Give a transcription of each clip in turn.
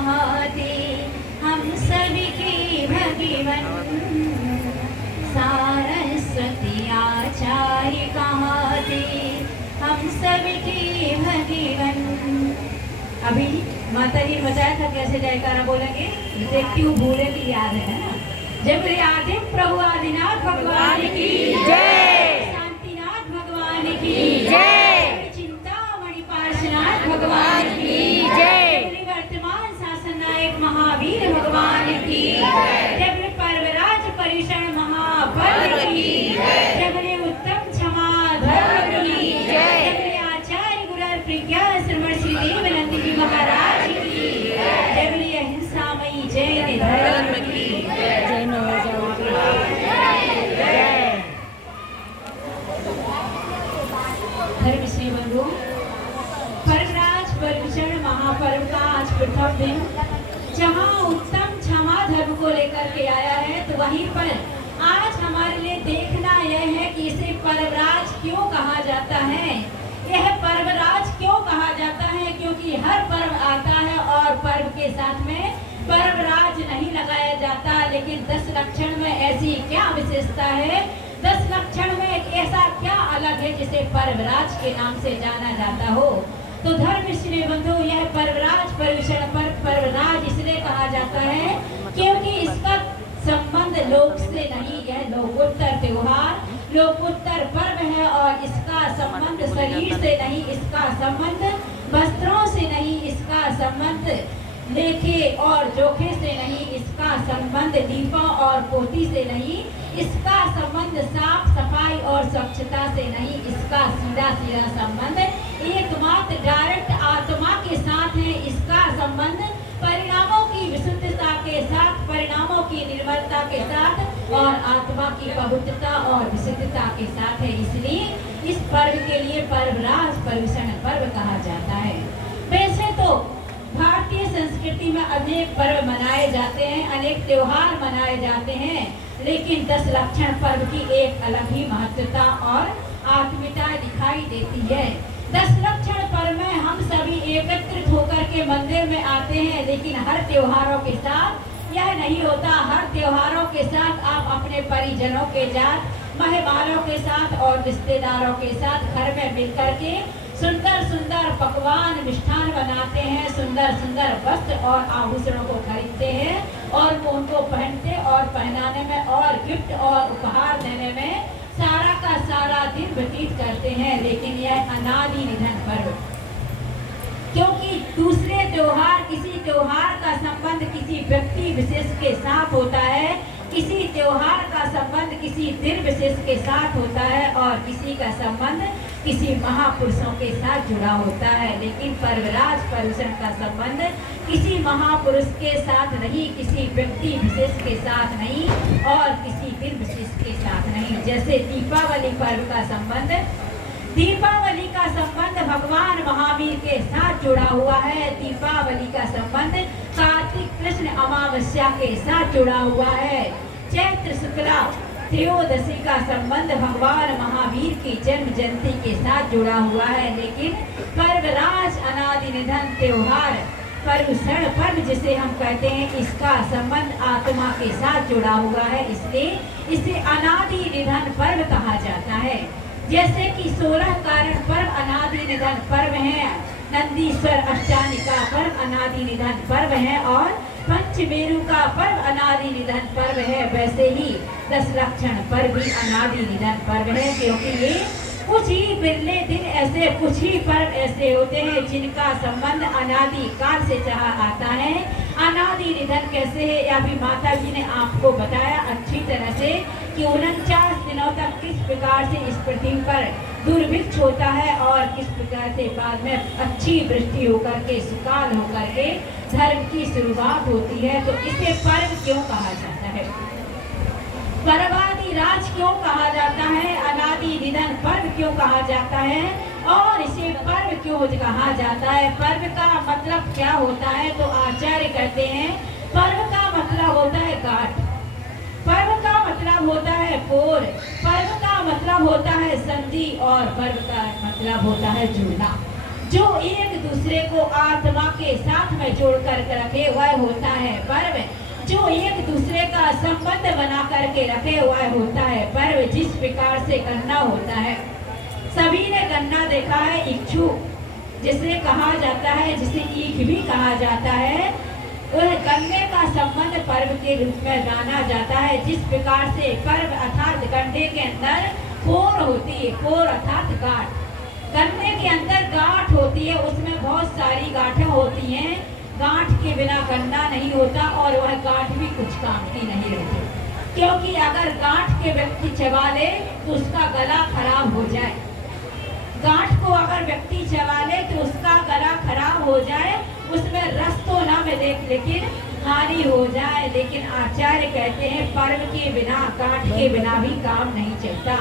कहाते, हम सबके भगवन सरस्वती आचार्य कहाते, हम सबके भगवन। अभी माता जी ने बताया था कैसे जयकारा बोलेंगे, देखती हूँ भूले भी याद है ना। जब आदि प्रभु आदिनाथ भगवान की जय, शांतिनाथ भगवान की जय, चिंतामणि पार्श्वनाथ भगवान की जय, वर्तमान शासन नायक महावीर भगवान की जय, पर्वराज परिषण महापर्व की जय, उत्तम क्षमा धर्म की जय, आचार्य गुरु प्रज्ञा श्रवण श्री देवनंद जी महाराज की जय, अहिंसामयी जैन धर्म की जय। धर्म श्री बंधु, पर्वराज परिषण महापर्व का आज प्रथम दिन जहाँ उत्तम क्षमा धर्म को लेकर के आया है, तो वहीं पर आज हमारे लिए देखना यह है कि इसे पर्वराज क्यों कहा जाता है। यह पर्वराज क्यों कहा जाता है? क्योंकि हर पर्व आता है और पर्व के साथ में पर्वराज नहीं लगाया जाता, लेकिन 10 लक्षण में ऐसी क्या विशेषता है, 10 लक्षण में ऐसा क्या अलग है जिसे पर्वराज के नाम से जाना जाता हो। तो धर्म श्री बंधु, यह पर्वराज परिषण पर पर्वराज इसलिए कहा जाता है क्योंकि इसका संबंध लोक से नहीं, यह लोकोत्तर त्योहार लोकोत्तर पर्व है और इसका संबंध शरीर से नहीं, इसका संबंध वस्त्रों से नहीं, इसका संबंध लेखे और जोखे से नहीं, इसका संबंध दीपा और पोती से नहीं, इसका संबंध साफ सफाई और स्वच्छता से नहीं, इसका सीधा सीधा संबंध एकमात्र डायरेक्ट आत्मा के साथ है। इसका संबंध परिणामों की विशुद्धता के साथ, परिणामों की निर्मलता के साथ और आत्मा की पवित्रता और विशुद्धता के साथ है। इसलिए इस पर्व के लिए पर्वराज परिषण पर्व कहा जाता है। वैसे तो भारतीय संस्कृति में अनेक पर्व मनाए जाते हैं, अनेक त्योहार मनाए जाते हैं, लेकिन 10 लक्षण पर्व की एक अलग ही महत्वता और आत्मीयता दिखाई देती है। 10 लक्षण पर्व में हम सभी एकत्रित होकर के मंदिर में आते हैं, लेकिन हर त्योहारों के साथ यह नहीं होता। हर त्योहारों के साथ आप अपने परिजनों के साथ, मेहमानों के साथ और रिश्तेदारों के साथ घर में मिलकर के सुंदर सुंदर पकवान मिष्ठान बनाते हैं, सुंदर सुंदर वस्त्र और आभूषणों को खरीदते हैं और उनको पहनते और पहनाने में और गिफ्ट और उपहार देने में सारा का सारा दिन व्यतीत करते हैं। लेकिन यह अनादि निधन पर्व, क्योंकि दूसरे त्योहार, किसी त्योहार का संबंध किसी व्यक्ति विशेष के साथ होता है, किसी त्योहार का संबंध किसी दिन विशेष के साथ होता है और किसी का संबंध किसी महापुरुषों के साथ जुड़ा होता है। लेकिन पर्वराज परिषण का संबंध किसी महापुरुष के साथ नहीं, किसी व्यक्ति विशेष के साथ नहीं और किसी दिन विशेष के साथ नहीं। जैसे दीपावली पर्व का संबंध, दीपावली का संबंध भगवान महावीर के साथ जुड़ा हुआ है। दीपावली का संबंध कार्तिक कृष्ण अमावस्या के साथ जुड़ा हुआ है। चैत्र शुक्ला त्रयोदशी का संबंध भगवान महावीर की जन्म जयंती के साथ जुड़ा हुआ है। लेकिन पर्वराज अनादि निधन त्योहार पर्वषण पर्व जिसे हम कहते हैं, इसका संबंध आत्मा के साथ जुड़ा हुआ है, इसलिए इसे अनादि निधन पर्व कहा जाता है। जैसे कि 16 कारण पर्व अनादि निधन पर्व है, नंदीश्वर अष्टानिका पर्व अनादि निधन पर्व है और पंचमेरु का पर्व अनादि निधन पर्व है, वैसे ही 10 लक्षण पर्व भी अनादि निधन पर्व है। क्योंकि ये कुछ ही बिरले दिन ऐसे, कुछ ही पर्व ऐसे होते हैं जिनका संबंध अनादि काल से चला आता है। अनादि निधन कैसे है, या भी माता जी ने आपको बताया अच्छी तरह से कि 49 दिनों तक किस प्रकार से इस पृथ्वी पर दुर्भिक्ष होता है और किस प्रकार से बाद में अच्छी वृष्टि होकर के, सुकाल होकर के धर्म की शुरुआत होती है। तो इसे पर्व क्यों कहा जाता है, पर्वादि राज क्यों कहा जाता है, अनादि निधन पर्व क्यों कहा जाता है और इसे पर्व क्यों कहा जाता है। पर्व का मतलब क्या होता है, तो आचार्य कहते हैं पर्व का मतलब होता है गांठ, पर्व का मतलब होता है पोर, पर्व का मतलब होता है संधि और पर्व का मतलब होता है जुड़ना। जो एक दूसरे को आत्मा के साथ में जोड़ कर रखे वह होता है पर्व। जो एक दूसरे का संबंध बना करके रखे वह होता है पर्व। जिस प्रकार से गन्ना होता है, सभी ने गन्ना देखा है, इक्षु जिसे कहा जाता है, जिसे ईख भी कहा जाता है, वह गन्ने का संबंध पर्व के रूप में जाना जाता है। जिस प्रकार से पर्व अर्थात गन्ने के अंदर पोर होती है, पोर अर्थात गांठ, गन्ने के अंदर गांठ होती है, उसमें बहुत सारी गांठें होती हैं। गांठ के बिना गन्ना नहीं होता और वह गांठ भी कुछ काम की नहीं रहती, क्योंकि अगर गांठ के व्यक्ति चबा ले तो उसका गला खराब हो जाए। गांठ को अगर व्यक्ति चबा ले तो उसका गला खराब हो जाए, उसमें रस तो ना मिले लेकिन हानि हो जाए। लेकिन आचार्य कहते हैं पर्व के बिना, गांठ के बिना भी काम नहीं चलता।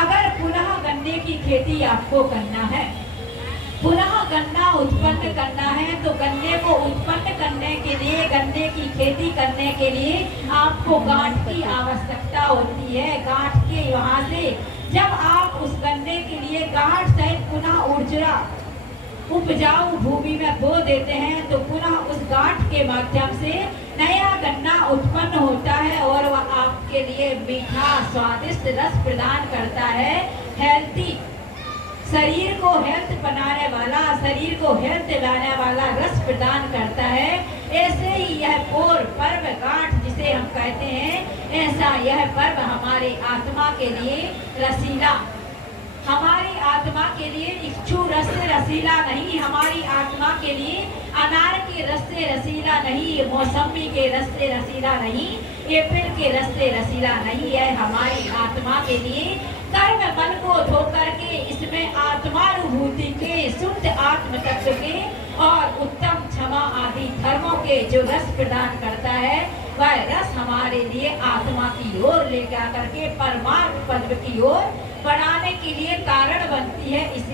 अगर पुनः गन्ने की खेती आपको करना है, पुनः गन्ना उत्पन्न करना है, तो गन्ने को उत्पन्न करने के लिए, गन्ने की खेती करने के लिए आपको गांठ की आवश्यकता होती है। गांठ के वहां से जब आप उस गन्ने के लिए गांठ सहित पुनः उर्जरा उपजाऊ भूमि में बो देते हैं, तो पुनः उस गांठ के माध्यम से नया गन्ना उत्पन्न होता है और वह आपके लिए मीठा स्वादिष्ट रस प्रदान करता है। हेल्थी, शरीर को हेल्थ बनाने वाला, शरीर को हेल्थ लाने वाला रस प्रदान करता है। ऐसे ही यह पोर पर्व गांठ जिसे हम कहते हैं, ऐसा यह पर्व हमारे आत्मा के लिए रसीला, हमारी आत्मा के लिए इक्षु रस से रसीला नहीं, हमारी आत्मा के लिए अनार के रस से रसीला नहीं, मौसमी के रस से रसीला नहीं, एप्रिल के रस से रसीला नहीं है। हमारी आत्मा के लिए कर्म बल को धो करके इसमें आत्मानुभूति के, शुद्ध आत्म तत्व के और उत्तम क्षमा आदि धर्मों के जो रस प्रदान करता है, वह रस हमारे लिए आत्मा की ओर ले जा करके परमार्थ पद की ओर बढ़ाने के लिए कारण बनती है।